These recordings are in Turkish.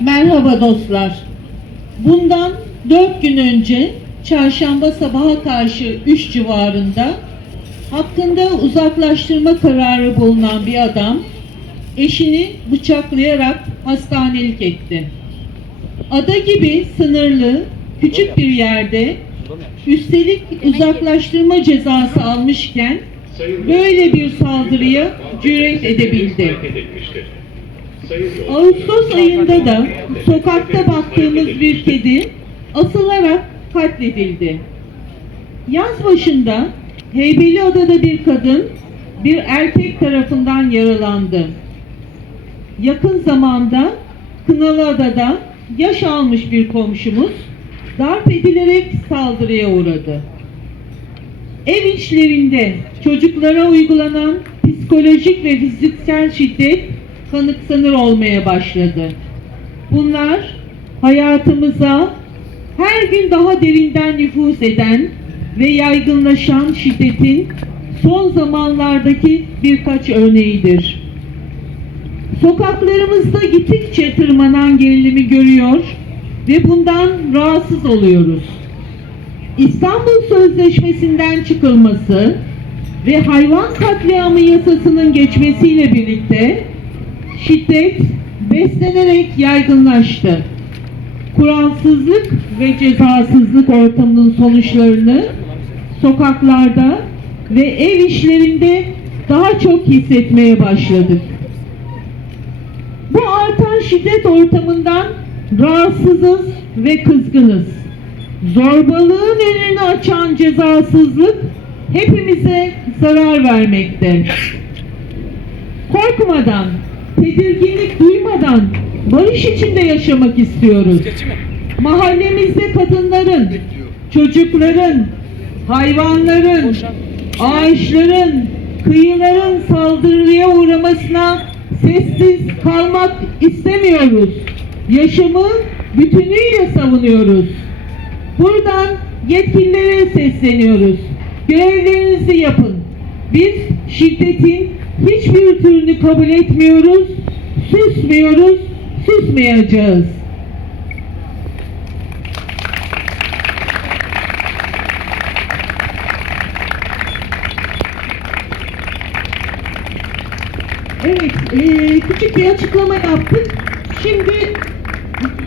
Merhaba dostlar. Bundan 4 gün önce çarşamba sabaha karşı 3 civarında hakkında uzaklaştırma kararı bulunan bir adam eşini bıçaklayarak hastanelik etti. Ada gibi sınırlı küçük bir yerde üstelik uzaklaştırma cezası almışken böyle bir saldırıya cüret edebildi. Ağustos ayında da sokakta baktığımız bir kedi asılarak katledildi. Yaz başında Heybeliada'da bir kadın bir erkek tarafından yaralandı. Yakın zamanda Kınalıada'da yaş almış bir komşumuz darp edilerek saldırıya uğradı. Ev içlerinde çocuklara uygulanan psikolojik ve fiziksel şiddet kanıksanır olmaya başladı. Bunlar hayatımıza her gün daha derinden nüfuz eden ve yaygınlaşan şiddetin son zamanlardaki birkaç örneğidir. Sokaklarımızda gittikçe tırmanan gerilimi görüyor ve bundan rahatsız oluyoruz. İstanbul Sözleşmesi'nden çıkılması ve hayvan katliamı yasasının geçmesiyle birlikte şiddet beslenerek yaygınlaştı. Kuralsızlık ve cezasızlık ortamının sonuçlarını sokaklarda ve ev işlerinde daha çok hissetmeye başladık. Bu artan şiddet ortamından rahatsızız ve kızgınız. Zorbalığın önünü açan cezasızlık hepimize zarar vermekte. Korkmadan, tedirginlik duymadan barış içinde yaşamak istiyoruz. Mahallemizde kadınların, çocukların, hayvanların, ağaçların, kıyıların saldırıya uğramasına sessiz kalmak istemiyoruz. Yaşamı bütünüyle savunuyoruz. Buradan yetkililere sesleniyoruz. Görevlerinizi yapın. Biz şiddetin hiçbir türünü kabul etmiyoruz, susmuyoruz, susmayacağız. Evet, eee, küçük bir açıklama yaptık. Şimdi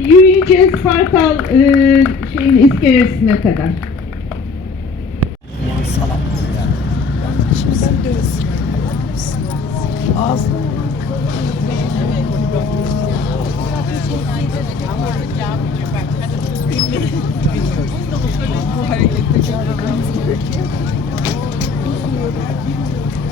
yürüyeceğiz Kartal eee, şeyin iskelesine kadar. Ağzına bu harekette aramamız gerekiyor. Yağmurlu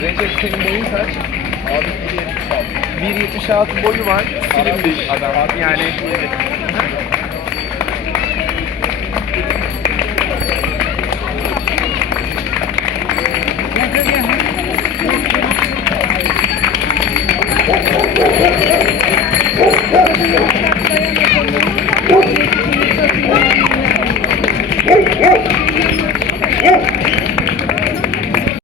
Recep senin boyun kaç? Abi 1.76. 1.76 boyu var. Silinmiş. Adam yani